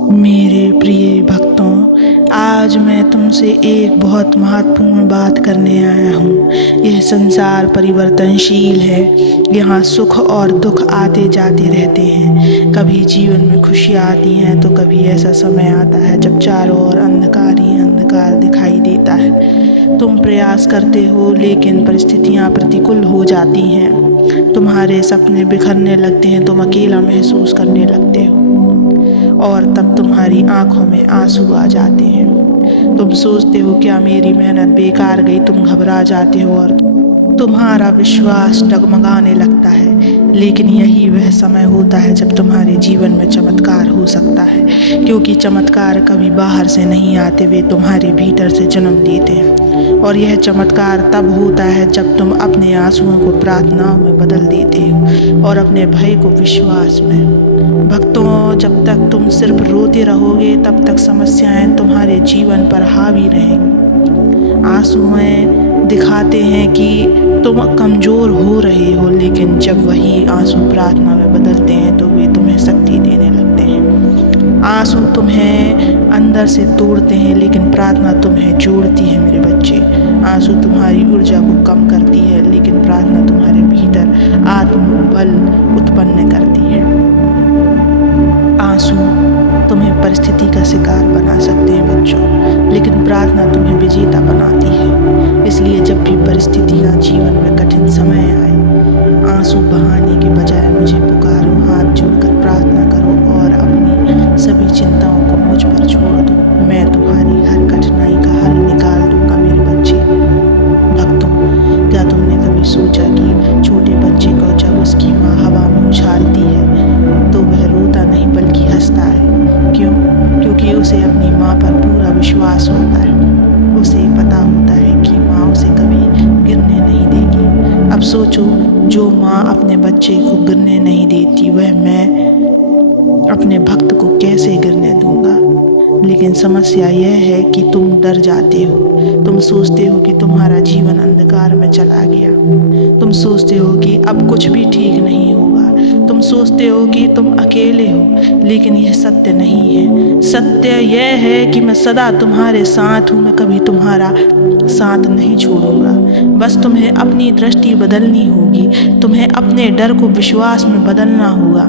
मेरे प्रिय भक्तों, आज मैं तुमसे एक बहुत महत्वपूर्ण बात करने आया हूँ। यह संसार परिवर्तनशील है। यहाँ सुख और दुख आते जाते रहते हैं। कभी जीवन में खुशियाँ आती हैं तो कभी ऐसा समय आता है जब चारों ओर अंधकार ही अंधकार दिखाई देता है। तुम प्रयास करते हो लेकिन परिस्थितियाँ प्रतिकूल हो जाती हैं। तुम्हारे सपने बिखरने लगते हैं, तुम अकेला महसूस करने लगते हो और तब तुम्हारी आंखों में आंसू आ जाते हैं। तुम सोचते हो क्या मेरी मेहनत बेकार गई। तुम घबरा जाते हो और तुम्हारा विश्वास डगमगाने लगता है। लेकिन यही वह समय होता है जब तुम्हारे जीवन में चमत्कार हो सकता है, क्योंकि चमत्कार कभी बाहर से नहीं आते, वे तुम्हारे भीतर से जन्म लेते हैं। और यह चमत्कार तब होता है जब तुम अपने आंसुओं को प्रार्थनाओं में बदल देते हो और अपने भय को विश्वास में। भक्तों, जब तक तुम सिर्फ रोते रहोगे तब तक समस्याएं तुम्हारे जीवन पर हावी रहेंगी। आंसुएं दिखाते हैं कि तुम कमज़ोर हो रहे हो, लेकिन जब वही आंसू प्रार्थना में बदलते हैं तो वे तुम्हें शक्ति देने लगते हैं। आंसू तुम्हें अंदर से तोड़ते हैं, लेकिन प्रार्थना तुम्हें जोड़ती है मेरे बच्चे। आंसू तुम्हारी ऊर्जा को कम करती है, लेकिन प्रार्थना तुम्हारे भीतर आत्मबल उत्पन्न करती है। आंसू तुम्हें परिस्थिति का शिकार बना सकते हैं बच्चों, लेकिन प्रार्थना तुम्हें विजेता बनाती है। इसलिए जब भी परिस्थितियाँ जीवन में कठिन समय आए, आंसू बहाने के बजाय मुझे पुकारो, हाथ जोड़कर प्रार्थना करो और अपनी सभी चिंताओं को मुझ पर छोड़ दो। मैं तुम्हारी हर कठिनाई का हल निकाल दूंगा मेरे बच्चे। भक्तों, क्या तुमने कभी सोचा कि छोटे बच्चे को जब उसकी माँ हवा में उछालती है तो वह रोता नहीं बल्कि हंसता है? क्यों? क्योंकि उसे अपनी माँ पर पूरा विश्वास होता है। उसे पता होता है कि माँ उसे कभी गिरने नहीं देगी। अब सोचो, जो माँ अपने बच्चे को गिरने नहीं देती, वह मैं अपने भक्त को कैसे गिरने दूंगा? लेकिन समस्या यह है कि तुम डर जाते हो। तुम सोचते हो कि तुम्हारा जीवन अंधकार में चला गया। तुम सोचते हो कि अब कुछ भी ठीक नहीं होगा। तुम सोचते हो कि तुम अकेले हो, लेकिन यह सत्य नहीं है। सत्य यह है कि मैं सदा तुम्हारे साथ हूँ। मैं कभी तुम्हारा साथ नहीं छोड़ूंगा। बस तुम्हें अपनी दृष्टि बदलनी होगी। तुम्हें अपने डर को विश्वास में बदलना होगा।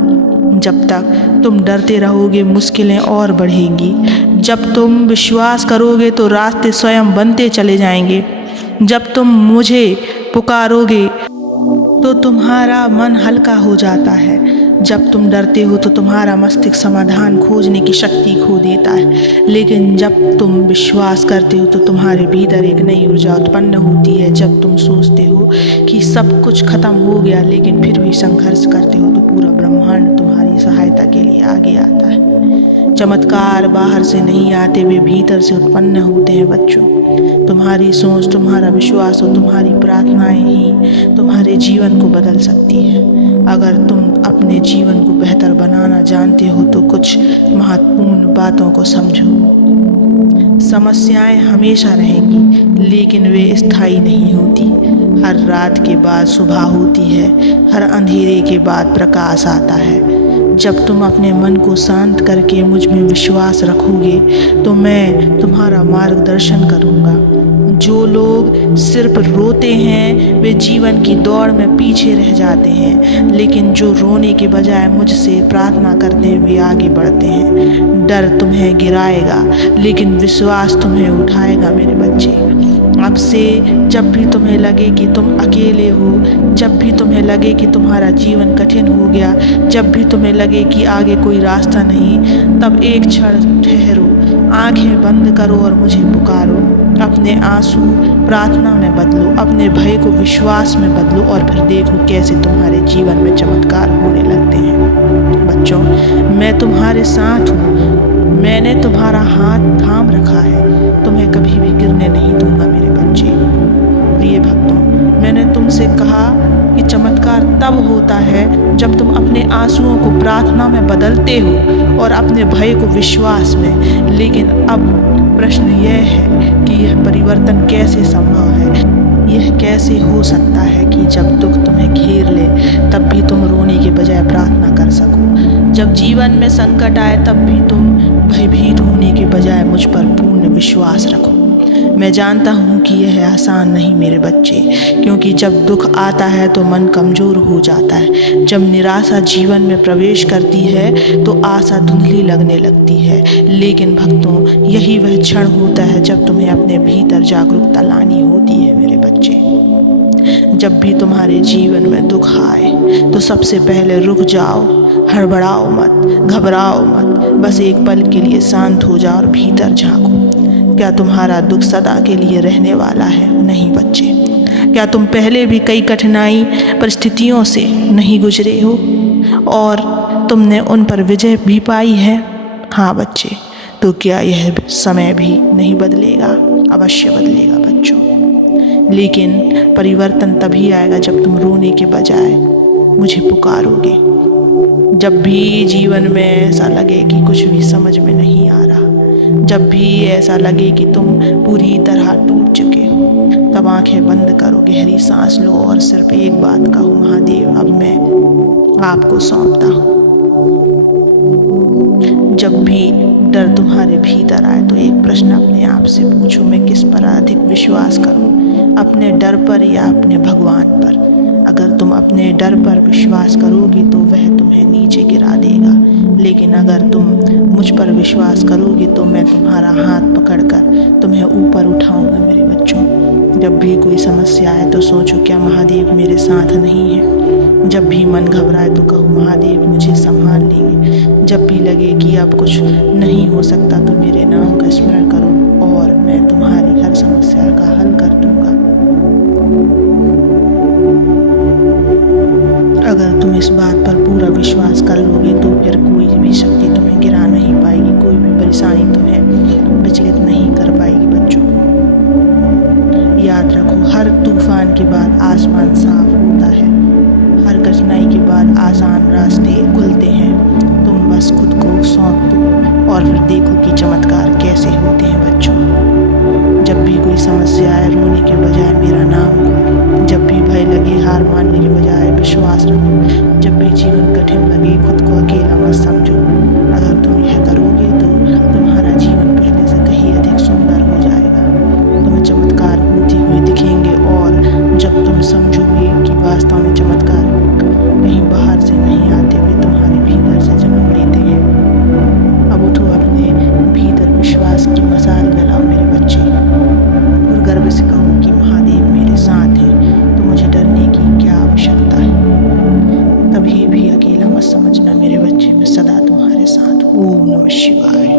जब तक तुम डरते रहोगे, मुश्किलें और बढ़ेंगी। जब तुम विश्वास करोगे तो रास्ते स्वयं बनते चले जाएंगे। जब तुम मुझे पुकारोगे तो तुम्हारा मन हल्का हो जाता है। जब तुम डरते हो तो तुम्हारा मस्तिष्क समाधान खोजने की शक्ति खो देता है। लेकिन जब तुम विश्वास करते हो तो तुम्हारे भीतर एक नई ऊर्जा उत्पन्न होती है। जब तुम सोचते हो कि सब कुछ खत्म हो गया, लेकिन फिर भी संघर्ष करते हो, तो पूरा ब्रह्मांड तुम्हारी सहायता के लिए आगे आता है। चमत्कार बाहर से नहीं आते, वे भीतर से उत्पन्न होते हैं बच्चों। तुम्हारी सोच, तुम्हारा विश्वास और तुम्हारी प्रार्थनाएं ही तुम्हारे जीवन को बदल सकती है। अगर तुम अपने जीवन को बेहतर बनाना जानते हो तो कुछ महत्वपूर्ण बातों को समझो। समस्याएं हमेशा रहेंगी, लेकिन वे स्थायी नहीं होती। हर रात के बाद सुबह होती है, हर अंधेरे के बाद प्रकाश आता है। जब तुम अपने मन को शांत करके मुझ में विश्वास रखोगे तो मैं तुम्हारा मार्गदर्शन करूँगा। जो लोग सिर्फ रोते हैं वे जीवन की दौड़ में पीछे रह जाते हैं, लेकिन जो रोने के बजाय मुझसे प्रार्थना करते हैं वे आगे बढ़ते हैं। डर तुम्हें गिराएगा, लेकिन विश्वास तुम्हें उठाएगा मेरे बच्चे। अब से जब भी तुम्हें लगे कि तुम अकेले हो, जब भी तुम्हें लगे कि तुम्हारा जीवन कठिन हो गया, जब भी तुम्हें लगे कि आगे कोई रास्ता नहीं, तब एक क्षण ठहरो, आंखें बंद करो और मुझे पुकारो। अपने आंसू प्रार्थना में बदलो, अपने भय को विश्वास में बदलो और फिर देखो कैसे तुम्हारे जीवन में चमत्कार होने लगते हैं। बच्चों, मैं तुम्हारे साथ हूँ। मैंने तुम्हारा हाथ थाम रखा है। तुम्हें कभी भी गिरने नहीं दूंगा मेरे बच्चे। प्रिय भक्तों, मैंने तुमसे कहा कि चमत्कार तब होता है जब तुम अपने आंसुओं को प्रार्थना में बदलते हो और अपने भय को विश्वास में। लेकिन अब प्रश्न यह है कि यह परिवर्तन कैसे संभव है? यह कैसे हो सकता है कि जब दुख तुम्हें घेर ले तब भी तुम रोने के बजाय प्रार्थना कर सको? जब जीवन में संकट आए तब भी तुम भयभीत होने के बजाय मुझ पर पूर्ण विश्वास रखो। मैं जानता हूँ कि यह आसान नहीं मेरे बच्चे, क्योंकि जब दुख आता है तो मन कमज़ोर हो जाता है। जब निराशा जीवन में प्रवेश करती है तो आशा धुंधली लगने लगती है। लेकिन भक्तों, यही वह क्षण होता है जब तुम्हें अपने भीतर जागरूकता लानी होती है मेरे बच्चे। जब भी तुम्हारे जीवन में दुख आए तो सबसे पहले रुक जाओ, हड़बड़ाओ मत, घबराओ मत। बस एक पल के लिए शांत हो जाओ और भीतर झांको। क्या तुम्हारा दुख सदा के लिए रहने वाला है? नहीं बच्चे। क्या तुम पहले भी कई कठिनाई परिस्थितियों से नहीं गुजरे हो और तुमने उन पर विजय भी पाई है? हाँ बच्चे। तो क्या यह समय भी नहीं बदलेगा? अवश्य बदलेगा बच्चों। लेकिन परिवर्तन तभी आएगा जब तुम रोने के बजाय मुझे पुकारोगे। जब भी जीवन में ऐसा लगे कि कुछ भी समझ में नहीं आ रहा, जब भी ऐसा लगे कि तुम पूरी तरह टूट चुके हो, तब आंखें बंद करो, गहरी सांस लो और सिर्फ एक बात कहो, महादेव अब मैं आपको सौंपता हूँ। जब भी डर तुम्हारे भीतर आए तो एक प्रश्न अपने आप से पूछो, मैं किस पर अधिक विश्वास करूं, अपने डर पर या अपने भगवान पर? अगर तुम अपने डर पर विश्वास करोगे तो वह तुम्हें नीचे गिरा देगा, लेकिन अगर तुम मुझ पर विश्वास करोगे तो मैं तुम्हारा हाथ पकड़कर तुम्हें ऊपर उठाऊंगा मेरे बच्चों। जब भी कोई समस्या आए तो सोचो, क्या महादेव मेरे साथ नहीं है? जब भी मन घबराए तो कहो, महादेव मुझे संभाल लेंगे। जब भी लगे कि अब कुछ नहीं हो सकता तो मेरे नाम का स्मरण करो और मैं तुम्हारी हर समस्या का हल कर दूंगा। अगर तुम इस बात पर पूरा विश्वास कर लोगे तो फिर कोई भी शक्ति तुम्हें गिरा नहीं पाएगी, कोई भी परेशानी तुम्हें विचलित नहीं कर पाएगी बच्चों। याद रखो, हर तूफान के बाद आसमान साफ होता है, हर कठिनाई के बाद आसान रास्ते खुलते हैं। तुम बस खुद को सौंप दो और फिर देखो कि चमत्कार कैसे होते हैं बच्चों। जब भी कोई समस्या आए, रोने के बजाय मेरा नाम लो। जब भी भय लगे, हार मानने के बजाय विश्वास रखो। जब भी जीवन कठिन लगे, खुद को अकेला मत समझो। अगर तुम यह करोगे तो तुम्हारा जीवन पहले से कहीं अधिक सुंदर हो जाएगा। तुम्हें चमत्कार होते हुए दिखेंगे और जब तुम समझोगे कि वास्तव में चमत्कार कहीं बाहर से नहीं आते हुए तुम्हारे भीतर से जन्म लेते हैं। अब उठो, अपने भीतर विश्वास की मशाल जलाओ मेरे बच्चे और गर्व से कहो कि महादेव मेरे साथ हैं, तो मुझे डरने की क्या आवश्यकता है। कभी भी अकेला मत समझना मेरे बच्चे, मैं सदा तुम्हारे साथ हूँ। ओम नमः शिवाय।